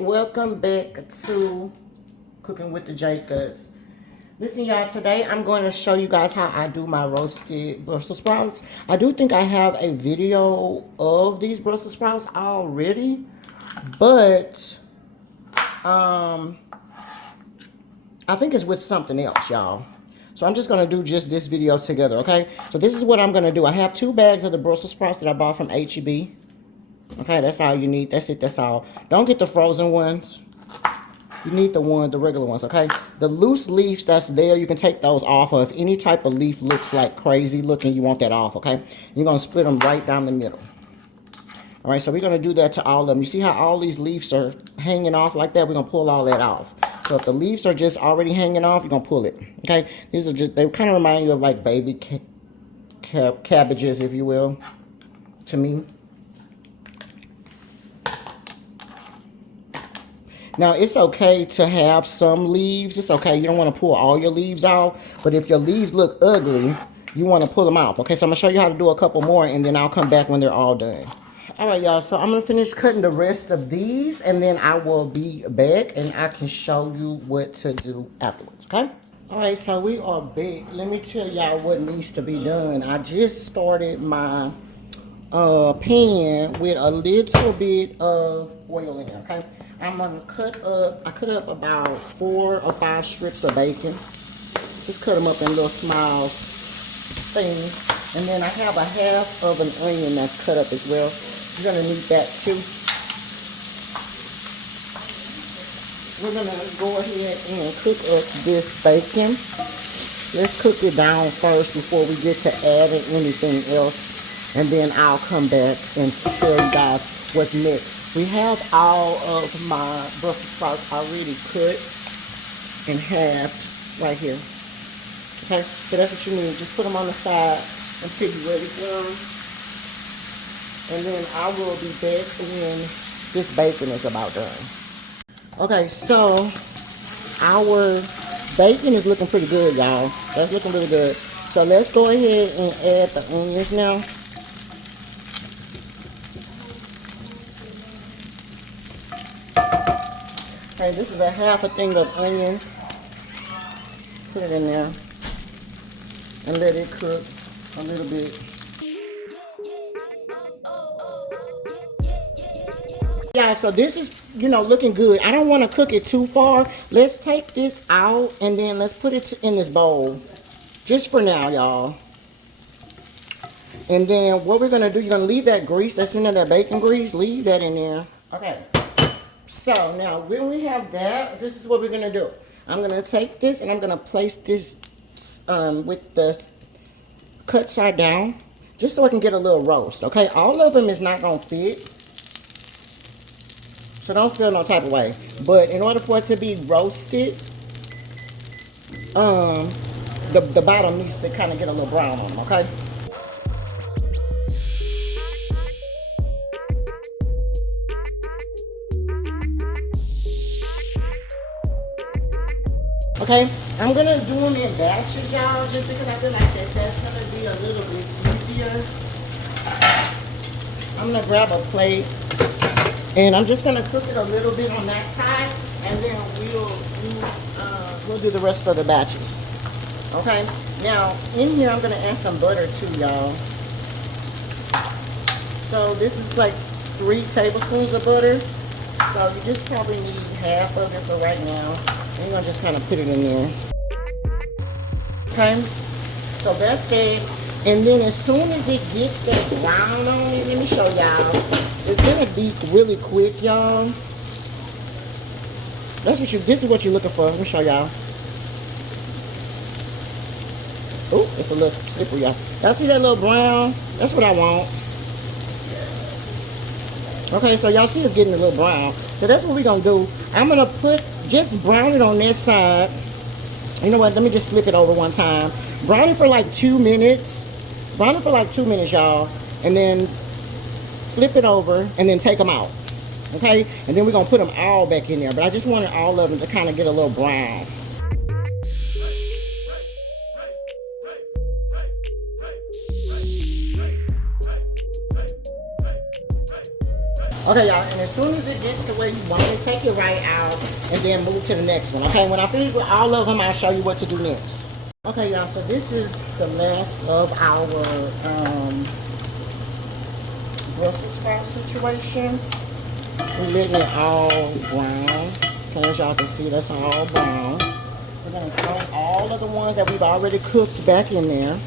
welcome back to Cooking with the Jacobs. Listen, y'all, today I'm going to show you guys how I do my roasted Brussels sprouts. I do think I have a video of these Brussels sprouts already, but I think it's with something else, y'all. So I'm just going to do just this video together, okay? So this is what I'm going to do. I have 2 bags of the Brussels sprouts that I bought from H-E-B. Okay, that's all you need. That's it. That's all. Don't get the frozen ones. You need the regular ones, okay? The loose leaves that's there, you can take those off. Or if any type of leaf looks like crazy looking, you want that off, okay? You're going to split them right down the middle. All right, so we're going to do that to all of them. You see how all these leaves are hanging off like that? We're going to pull all that off. So if the leaves are just already hanging off, you're going to pull it, okay? These are just, they kind of remind you of like baby cabbages, if you will, to me. Now, it's okay to have some leaves. It's okay. You don't want to pull all your leaves out. But if your leaves look ugly, you want to pull them off. Okay, so I'm going to show you how to do a couple more, and then I'll come back when they're all done. All right, y'all. So I'm going to finish cutting the rest of these, and then I will be back, and I can show you what to do afterwards, okay? All right, so we are back. Let me tell y'all what needs to be done. I just started my pan with a little bit of oil in it, okay? I'm gonna cut up about 4 or 5 strips of bacon. Just cut them up in little small things. And then I have a half of an onion that's cut up as well. You're gonna need that too. We're gonna go ahead and cook up this bacon. Let's cook it down first before we get to adding anything else. And then I'll come back and tell you guys what's next. We have all of my Brussels sprouts already cut and halved right here. Okay, so that's what you need. Just put them on the side until you're ready for them. And then I will be back when this bacon is about done. Okay, so our bacon is looking pretty good, y'all. That's looking really good. So let's go ahead and add the onions now. Okay, this is a half a thing of onion. Put it in there and let it cook a little bit. Yeah, so this is, looking good. I don't want to cook it too far. Let's take this out and then let's put it in this bowl. Just for now, y'all. And then what we're going to do, you're going to leave that grease that's in there, that bacon grease. Leave that in there. Okay. So now when we have that, this is what we're going to do. I'm going to take this and I'm going to place this with the cut side down just so I can get a little roast. Okay, all of them is not going to fit. So don't feel no type of way. But in order for it to be roasted, the bottom needs to kind of get a little brown on them, okay? Okay, I'm gonna do them in batches, y'all, just because I feel like that's gonna be a little bit easier. I'm gonna grab a plate, and I'm just gonna cook it a little bit on that side, and then we'll do the rest of the batches. Okay, now in here I'm gonna add some butter too, y'all. So this is like 3 tablespoons of butter. So you just probably need half of it for right now. And you're gonna just kind of put it in there. Okay, so that's that. And then as soon as it gets that brown on it, let me show y'all. It's gonna be really quick, y'all. This is what you're looking for. Let me show y'all. Oh, it's a little slippery, y'all. Y'all see that little brown? That's what I want. Okay, so y'all see it's getting a little brown. So that's what we're gonna do. I'm gonna just brown it on that side. You know what? Let me just flip it over one time. Brown it for like 2 minutes. Brown it for like 2 minutes, y'all. And then flip it over and then take them out. Okay? And then we're gonna put them all back in there. But I just wanted all of them to kind of get a little brown. Okay, y'all, and as soon as it gets to where you want it, take it right out and then move to the next one. Okay, when I finish with all of them, I'll show you what to do next. Okay, y'all, so this is the last of our Brussels sprout situation. We're letting it all brown. Okay, as y'all can see, that's all brown. We're gonna throw all of the ones that we've already cooked back in there.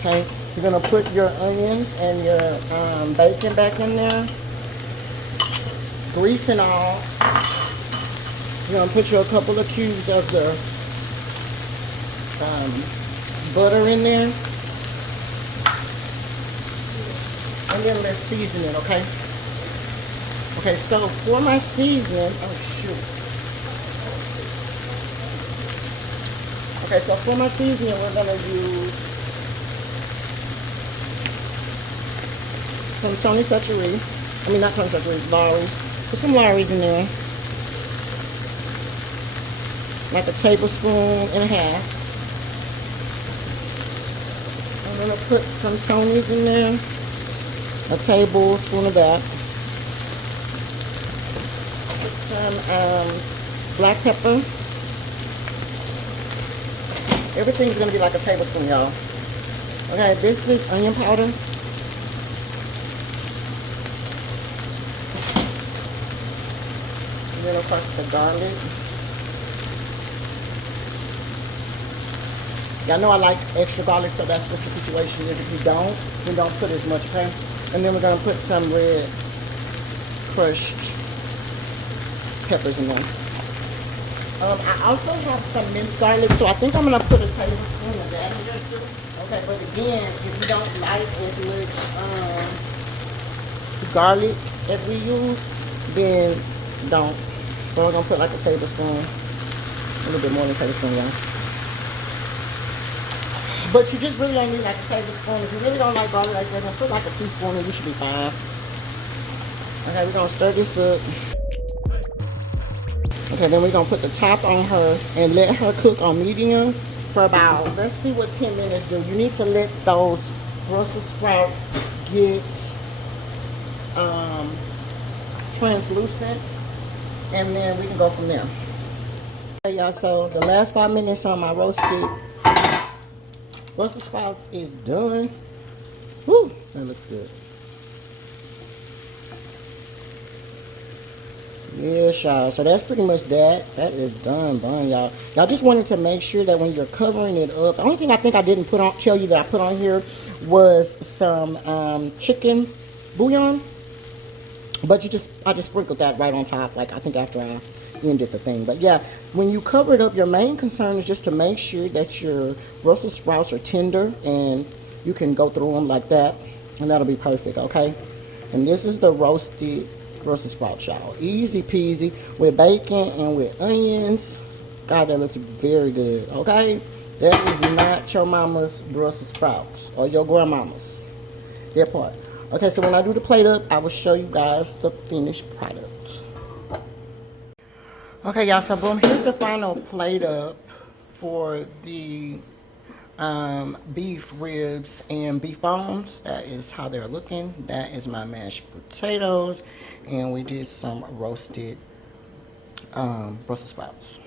Okay, you're gonna put your onions and your bacon back in there. Grease and all. You're gonna put your couple of cubes of the butter in there. And then let's season it, okay? Okay, so for my seasoning, oh shoot. Okay, so for my seasoning, we're gonna use some Tony Chachere. I mean, not Tony Chachere, Lawry's. Put some Lawry's in there. Like a tablespoon and a half. I'm gonna put some Tony's in there. A tablespoon of that. Put some black pepper. Everything's gonna be like a tablespoon, y'all. Okay, this is onion powder. And then of course the garlic. Y'all know I like extra garlic, so that's what the situation is. If you don't, then don't put as much, okay? And then we're gonna put some red crushed peppers in there. I also have some minced garlic, so I think I'm gonna put a tablespoon of that in there too. Okay, but again, if you don't like as much garlic as we use, then don't. So we're gonna put like a tablespoon, a little bit more than a tablespoon, y'all. But you just really don't need like a tablespoon. If you really don't like garlic like that, then put like a teaspoon and you should be fine. Okay, we're gonna stir this up. Okay, then we're gonna put the top on her and let her cook on medium for about, let's see what 10 minutes do. You need to let those Brussels sprouts get translucent, and then we can go from there. Okay, y'all, so the last 5 minutes on my roasted Brussels sprouts is done. Woo, that looks good. Yes, y'all. So that's pretty much that. That is done, y'all. Y'all just wanted to make sure that when you're covering it up, the only thing I think I didn't tell you that I put on here was some chicken bouillon. But I just sprinkled that right on top, like I think after I ended the thing. But yeah, when you cover it up, your main concern is just to make sure that your Brussels sprouts are tender and you can go through them like that, and that'll be perfect, okay? And this is the roasted Brussels sprouts, y'all. Easy peasy with bacon and with onions. God, that looks very good, okay? That is not your mama's Brussels sprouts or your grandmama's. That part. Okay, so when I do the plate up, I will show you guys the finished product. Okay, y'all, so boom, here's the final plate up for the beef ribs and beef bones. That is how they're looking. That is my mashed potatoes, and we did some roasted Brussels sprouts.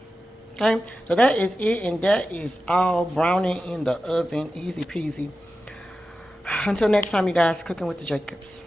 Okay, so that is it, and that is all browning in the oven, easy peasy. Until next time, you guys, cooking with the Jacobs.